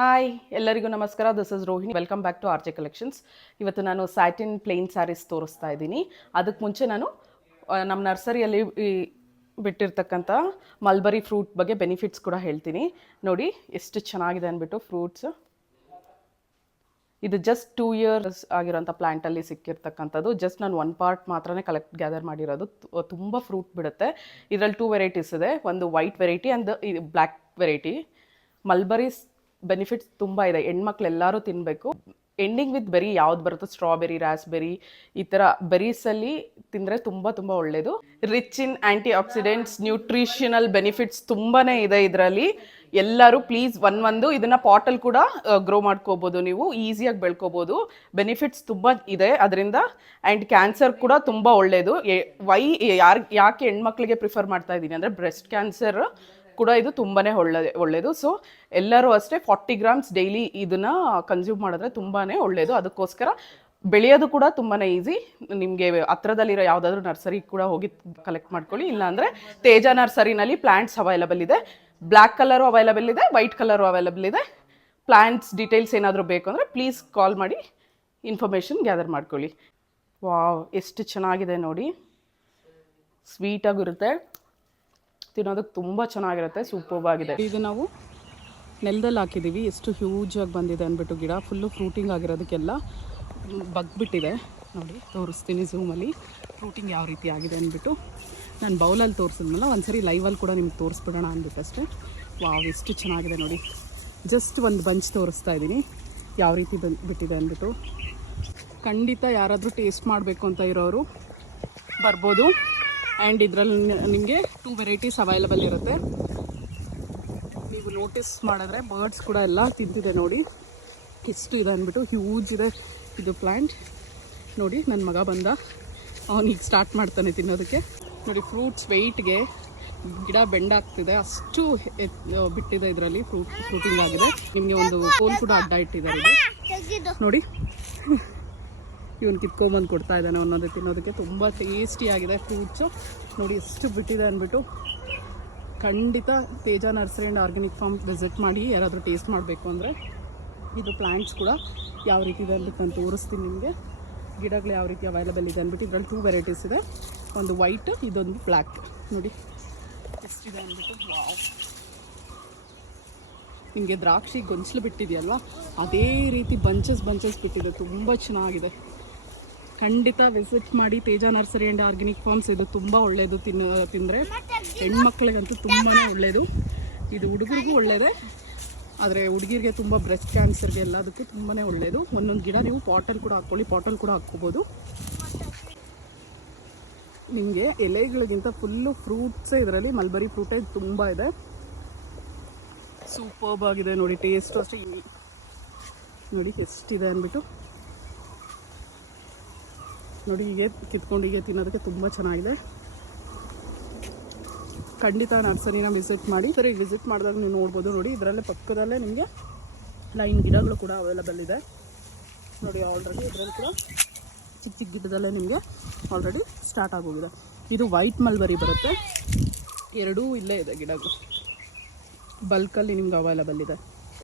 Hi ಎಲ್ಲರಿಗೂ ನಮಸ್ಕಾರ. This is Rohini. Welcome back to RJ collections. ಇವತ್ತು ನಾನು ಸ್ಯಾಟಿನ್ ಪ್ಲೇನ್ ಸ್ಯಾರೀಸ್ ತೋರಿಸ್ತಾ ಇದ್ದೀನಿ. ಅದಕ್ಕೆ ಮುಂಚೆ ನಾನು ನಮ್ಮ ನರ್ಸರಿಯಲ್ಲಿ ಬಿಟ್ಟಿರ್ತಕ್ಕಂಥ ಮಲ್ಬರಿ ಫ್ರೂಟ್ ಬಗ್ಗೆ ಬೆನಿಫಿಟ್ಸ್ ಕೂಡ ಹೇಳ್ತೀನಿ. ನೋಡಿ ಎಷ್ಟು ಚೆನ್ನಾಗಿದೆ ಅಂದ್ಬಿಟ್ಟು ಫ್ರೂಟ್ಸ್. ಇದು ಜಸ್ಟ್ 2 years ಆಗಿರೋಂಥ ಪ್ಲ್ಯಾಂಟಲ್ಲಿ ಸಿಕ್ಕಿರ್ತಕ್ಕಂಥದ್ದು. ಜಸ್ಟ್ ನಾನು 1 part ಮಾತ್ರನೇ ಗ್ಯಾದರ್ ಮಾಡಿರೋದು. ತುಂಬ ಫ್ರೂಟ್ ಬಿಡುತ್ತೆ. ಇದರಲ್ಲಿ 2 varieties ಇದೆ. ಒಂದು white variety and black variety. Mulberries benefits ತುಂಬ ಇದೆ. ಹೆಣ್ಮಕ್ಳು ಎಲ್ಲರೂ ತಿನ್ನಬೇಕು. ಎಂಡಿಂಗ್ ವಿತ್ ಬೆರಿ ಯಾವ್ದು ಬರುತ್ತೋ, ಸ್ಟ್ರಾಬೆರಿ, ರಾಸ್ಬೆರಿ, ಈ ಥರ ಬೆರೀಸಲ್ಲಿ ತಿಂದರೆ ತುಂಬ ತುಂಬ ಒಳ್ಳೆಯದು. Rich in anti accidents, nutritional benefits ತುಂಬಾ ಇದೆ ಇದರಲ್ಲಿ. ಎಲ್ಲರೂ ಪ್ಲೀಸ್ ಒಂದು ಇದನ್ನು ಪಾಟಲ್ಲಿ ಕೂಡ ಗ್ರೋ ಮಾಡ್ಕೋಬೋದು, ನೀವು ಈಸಿಯಾಗಿ ಬೆಳ್ಕೋಬೋದು. ಬೆನಿಫಿಟ್ಸ್ ತುಂಬ ಇದೆ ಅದರಿಂದ. ಆ್ಯಂಡ್ ಕ್ಯಾನ್ಸರ್ ಕೂಡ ತುಂಬ ಒಳ್ಳೆಯದು. ಯಾಕೆ ಹೆಣ್ಮಕ್ಳಿಗೆ ಪ್ರಿಫರ್ ಮಾಡ್ತಾ ಇದ್ದೀನಿ ಅಂದರೆ, ಬ್ರೆಸ್ಟ್ ಕ್ಯಾನ್ಸರ್ ಕೂಡ ಇದು ತುಂಬಾ ಒಳ್ಳೆಯದು. ಸೊ ಎಲ್ಲರೂ ಅಷ್ಟೇ 40 grams ಡೈಲಿ ಇದನ್ನು ಕನ್ಸ್ಯೂಮ್ ಮಾಡಿದ್ರೆ ತುಂಬಾ ಒಳ್ಳೆಯದು. ಅದಕ್ಕೋಸ್ಕರ ಬೆಳೆಯೋದು ಕೂಡ ತುಂಬಾ ಈಸಿ. ನಿಮಗೆ ಹತ್ರದಲ್ಲಿರೋ ಯಾವುದಾದ್ರೂ ನರ್ಸರಿ ಕೂಡ ಹೋಗಿ ಕಲೆಕ್ಟ್ ಮಾಡ್ಕೊಳ್ಳಿ. ಇಲ್ಲಾಂದರೆ ತೇಜ ನರ್ಸರಿನಲ್ಲಿ ಪ್ಲ್ಯಾಂಟ್ಸ್ ಅವೈಲಬಲ್ ಇದೆ. ಬ್ಲ್ಯಾಕ್ ಕಲರು ಅವೈಲಬಲ್ ಇದೆ, ವೈಟ್ ಕಲರು ಅವೈಲಬಲ್ ಇದೆ. ಪ್ಲ್ಯಾಂಟ್ಸ್ ಡೀಟೇಲ್ಸ್ ಏನಾದರೂ ಬೇಕು ಅಂದರೆ ಪ್ಲೀಸ್ ಕಾಲ್ ಮಾಡಿ ಇನ್ಫಾರ್ಮೇಷನ್ ಗ್ಯಾದರ್ ಮಾಡ್ಕೊಳ್ಳಿ. ವಾವ್, ಎಷ್ಟು ಚೆನ್ನಾಗಿದೆ ನೋಡಿ. ಸ್ವೀಟಾಗಿರುತ್ತೆ, ತಿನ್ನೋದಕ್ಕೆ ತುಂಬ ಚೆನ್ನಾಗಿರುತ್ತೆ, ಸೂಪರ್ಬ್ ಆಗಿದೆ. ಇದು ನಾವು ನೆಲದಲ್ಲಿ ಹಾಕಿದ್ದೀವಿ. ಎಷ್ಟು ಹ್ಯೂಜಾಗಿ ಬಂದಿದೆ ಅಂದ್ಬಿಟ್ಟು ಗಿಡ ಫುಲ್ಲು ಫ್ರೂಟಿಂಗ್ ಆಗಿರೋದಕ್ಕೆಲ್ಲ ಬಗ್ಬಿಟ್ಟಿದೆ. ನೋಡಿ ತೋರಿಸ್ತೀನಿ ಝೂಮಲ್ಲಿ ಫ್ರೂಟಿಂಗ್ ಯಾವ ರೀತಿ ಆಗಿದೆ ಅಂದ್ಬಿಟ್ಟು. ನಾನು ಬೌಲಲ್ಲಿ ತೋರಿಸಿದ್ಮೇಲೆ ಒಂದ್ಸರಿ ಲೈವಲ್ಲಿ ಕೂಡ ನಿಮ್ಗೆ ತೋರಿಸ್ಬಿಡೋಣ ಅಂದ್ಬಿಟ್ಟಷ್ಟೇ. ವಾವ್, ಎಷ್ಟು ಚೆನ್ನಾಗಿದೆ ನೋಡಿ. ಜಸ್ಟ್ ಒಂದು ಬಂಚ್ ತೋರಿಸ್ತಾ ಇದ್ದೀನಿ ಯಾವ ರೀತಿ ಬಿಟ್ಟಿದೆ ಅಂದ್ಬಿಟ್ಟು. ಖಂಡಿತ ಯಾರಾದರೂ ಟೇಸ್ಟ್ ಮಾಡಬೇಕು ಅಂತ ಇರೋರು ಬರ್ಬೋದು. ಆ್ಯಂಡ್ ಇದರಲ್ಲಿ ನಿಮಗೆ 2 varieties ಅವೈಲಬಲ್ ಇರುತ್ತೆ. ನೀವು ನೋಟಿಸ್ ಮಾಡಿದ್ರೆ ಬರ್ಡ್ಸ್ ಕೂಡ ಎಲ್ಲ ತಿಂತಿದೆ ನೋಡಿ ಎಷ್ಟು ಇದೆ ಅಂದ್ಬಿಟ್ಟು. ಹ್ಯೂಜ್ ಇದೆ ಇದು ಪ್ಲ್ಯಾಂಟ್. ನೋಡಿ ನನ್ನ ಮಗ ಬಂದ, ಅವನಿಗೆ ಸ್ಟಾರ್ಟ್ ಮಾಡ್ತಾನೆ ತಿನ್ನೋದಕ್ಕೆ. ನೋಡಿ ಫ್ರೂಟ್ಸ್ ವೆಯ್ಟ್ಗೆ ಗಿಡ ಬೆಂಡಾಗ್ತಿದೆ, ಅಷ್ಟು ಬಿಟ್ಟಿದೆ ಇದರಲ್ಲಿ. ಫ್ರೂಟಿಂಗ್ ಆಗಿದೆ. ನಿಮಗೆ ಒಂದು ಕೋಲ್ ಕೂಡ ಅಡ್ಡ ಇಟ್ಟಿದ್ದಾರೆ ನೋಡಿ. ಇವನು ಕಿತ್ಕೊಂಬಂದು ಕೊಡ್ತಾ ಇದ್ದಾನೆ ಒಂದೊಂದೇ ತಿನ್ನೋದಕ್ಕೆ. ತುಂಬ ಟೇಸ್ಟಿಯಾಗಿದೆ ಫ್ರೂಟ್ಸು. ನೋಡಿ ಎಷ್ಟು ಬಿಟ್ಟಿದೆ ಅಂದ್ಬಿಟ್ಟು. ಖಂಡಿತ Teja nursery and organic farm visit ಮಾಡಿ ಯಾರಾದರೂ ಟೇಸ್ಟ್ ಮಾಡಬೇಕು ಅಂದರೆ. ಇದು ಪ್ಲ್ಯಾಂಟ್ಸ್ ಕೂಡ ಯಾವ ರೀತಿ ಇದೆ ಅಂದ್ಬಿಟ್ಟು ನಾನು ತೋರಿಸ್ತೀನಿ ನಿಮಗೆ. ಗಿಡಗಳು ಯಾವ ರೀತಿ ಅವೈಲಬಲ್ ಇದೆ ಅಂದ್ಬಿಟ್ಟು. ಇದರಲ್ಲಿ 2 varieties ಇದೆ. ಒಂದು ವೈಟ್, ಇದೊಂದು ಬ್ಲ್ಯಾಕ್. ನೋಡಿ ಎಷ್ಟಿದೆ ಅಂದ್ಬಿಟ್ಟು. ವಾವ್, ನಿಮಗೆ ದ್ರಾಕ್ಷಿ ಗೊಂಚಲು ಬಿಟ್ಟಿದೆಯಲ್ವ, ಅದೇ ರೀತಿ ಬಂಚಸ್ ಬಿಟ್ಟಿದೆ. ತುಂಬ ಚೆನ್ನಾಗಿದೆ. ಖಂಡಿತ ವಿಸಿಟ್ ಮಾಡಿ ತೇಜ ನರ್ಸರಿ ಆ್ಯಂಡ್ ಆರ್ಗ್ಯಾನಿಕ್ ಫಾರ್ಮ್ಸ್. ಇದು ತುಂಬ ಒಳ್ಳೆಯದು. ತಿಂದರೆ ಹೆಣ್ಮಕ್ಳಿಗಂತೂ ತುಂಬಾ ಒಳ್ಳೆಯದು. ಇದು ಹುಡುಗರಿಗೂ ಒಳ್ಳೆಯದೇ, ಆದರೆ ಹುಡುಗಿರಿಗೆ ತುಂಬ ಬ್ರೆಸ್ಟ್ ಕ್ಯಾನ್ಸರ್ಗೆ ಎಲ್ಲದಕ್ಕೂ ತುಂಬಾ ಒಳ್ಳೆಯದು. ಒಂದೊಂದು ಗಿಡ ನೀವು ಪಾಟಲ್ಲಿ ಕೂಡ ಹಾಕ್ಕೊಳ್ಳಿ, ಪಾಟಲ್ಲಿ ಕೂಡ ಹಾಕ್ಕೋಬೋದು. ನಿಮಗೆ ಎಲೆಗಳಿಗಿಂತ ಫುಲ್ಲು ಫ್ರೂಟ್ಸೇ ಇದರಲ್ಲಿ. ಮಲ್ಬರಿ ಫ್ರೂಟೇ ತುಂಬ ಇದೆ. ಸೂಪರ್ಬ್ ಆಗಿದೆ ನೋಡಿ. ಟೇಸ್ಟು ಅಷ್ಟೇ. ನೋಡಿ ಎಷ್ಟಿದೆ ಅಂದ್ಬಿಟ್ಟು. ನೋಡಿ ಹೀಗೆ ಕಿತ್ಕೊಂಡು ಹೀಗೆ ತಿನ್ನೋದಕ್ಕೆ ತುಂಬ ಚೆನ್ನಾಗಿದೆ. ಖಂಡಿತ ನರ್ಸರಿನ ವಿಸಿಟ್ ಮಾಡಿ. ಸರಿ, ವಿಸಿಟ್ ಮಾಡಿದಾಗ ನೀವು ನೋಡ್ಬೋದು. ನೋಡಿ ಇದರಲ್ಲೇ ಪಕ್ಕದಲ್ಲೇ ನಿಮಗೆ ಲೈನ್ ಗಿಡಗಳು ಕೂಡ ಅವೈಲಬಲ್ ಇದೆ. ನೋಡಿ ಆಲ್ರೆಡಿ ಇದರಲ್ಲಿ ಕೂಡ ಚಿಕ್ಕ ಗಿಡದಲ್ಲೇ ನಿಮಗೆ ಆಲ್ರೆಡಿ ಸ್ಟಾರ್ಟ್ ಆಗೋಗಿದೆ. ಇದು ವೈಟ್ ಮಲ್ಬರಿ ಬರುತ್ತೆ. 2 ಇಲ್ಲೇ ಇದೆ ಗಿಡಗಳು. ಬಲ್ಕಲ್ಲಿ ನಿಮ್ಗೆ ಅವೈಲಬಲ್ ಇದೆ.